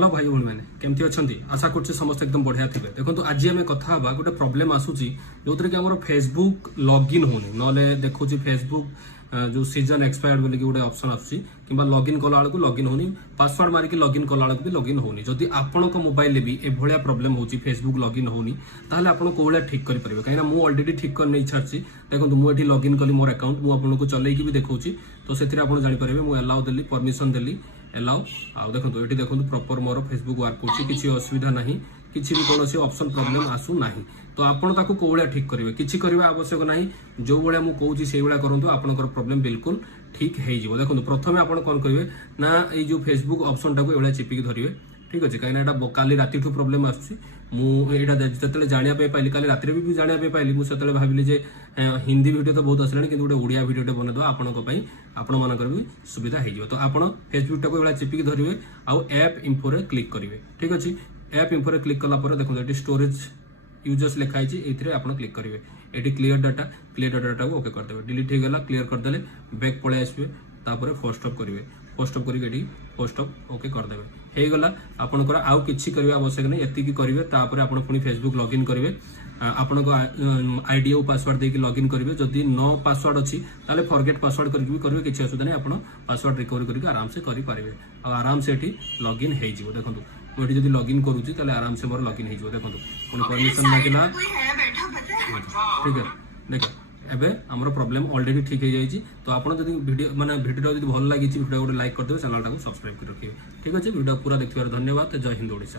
Hello भाई भूणी मैंने केमती अच्छा आशा कर समस्त एकदम बढ़िया थे। देखो आज आम कथा गोटे प्रोब्लेम आसूची जो कि आम फेसबुक लॉगिन होनी ना देखो फेसबुक जो सीजन एक्सपायर्ड बोलिक गोटे ऑप्शन आसूची कि लॉगिन कला बेलू लॉगिन होनी पासवर्ड मारिक लॉगिन कला बेलू भी लॉगिन होनी जदि आपण मोबाइल भी एभलिया प्रोब्लेम होची फेसबुक लॉगिन होनी ताहले आपण को भाया ठीक करेंगे कहीं मु ऑलरेडी ठीक कर नहीं छाड़ी देखो मुझे लॉगिन कली मोर अकाउंट मुझे चलैकी भी देखा तो से जापर मुझे अलाउ देली परमिशन देली एलाउ आउ देखो ये देखो प्रॉपर मोर फेसबुक वर्क कर किसी असुविधा ना किसी भी कौन ऑप्शन प्रॉब्लम आसू ना तो आपड़ ताको को भाया ठीक करेंगे किसी करवा आवश्यक ना जो भाया मुझे कहूँ से भाया करूँ आपंकर प्रोब्लेम बिल्कुल ठीक हो देखो प्रथम आप कौन करेंगे ना ये जो फेसबुक ऑप्शन टाक ये चिपिकी धरिए ठीक अच्छे कहीं काली राति प्रोब्लेम आसते जानापी पाइली काली राति भी जानापी पाइली मुझे भाविली जे हिंदी वीडियो तो बहुत आसला कि गोटे ओडिया वीडियो बनईदे आपण मानकर भी सुविधा हो तो आप फेसबुक टाक ये चिपिकी धरिए आउ एप इन्फो रे क्लिक करेंगे ठीक अच्छे एप इन्फो रे क्लिक कला देखो ये स्टोरेज यूजर्स लिखाई ये आप क्लिक करेंगे ये क्लीयर डाटा को ओके करदे डिलीट हो गला क्लीयर करदे बैक पलि आसवे तापर फर्स्ट अप करेंगे फर्स्ट अप करके फर्स्ट अप ओके करदे हो गला आपनकर आउ किछि करबा आवश्यक नहीं एतिकी करेंगे तापर आपण पुनी फेसबुक लॉगिन करेंगे आपण को आईडी और पासवर्ड देके लॉगिन करेंगे जदि नो पासवर्ड अच्छी ताले फॉरगेट पासवर्ड करके भी करेंगे किसी असुविधा नहीं आपण पासवर्ड रिकवरी करके आराम से करि पारिबे आ आराम से एठी लॉगिन हो जिवो देखंतु मुझे जब लॉगिन करूची ताले आराम से मोर लॉगिन हो देखो पुणी परमिशन मागिला ठीक है देख एबे हमर प्रॉब्लम ऑलरेडी ठीक हो जाई तो आपण जदी वीडियो माने वीडियो जदी भल लागि वीडियो गोटे लाइक कर देबे चैनल टाको सब्सक्राइब कर रखिए ठीक अछि वीडियो पूरा देखिबार धन्यवाद जय हिंद ओडिशा।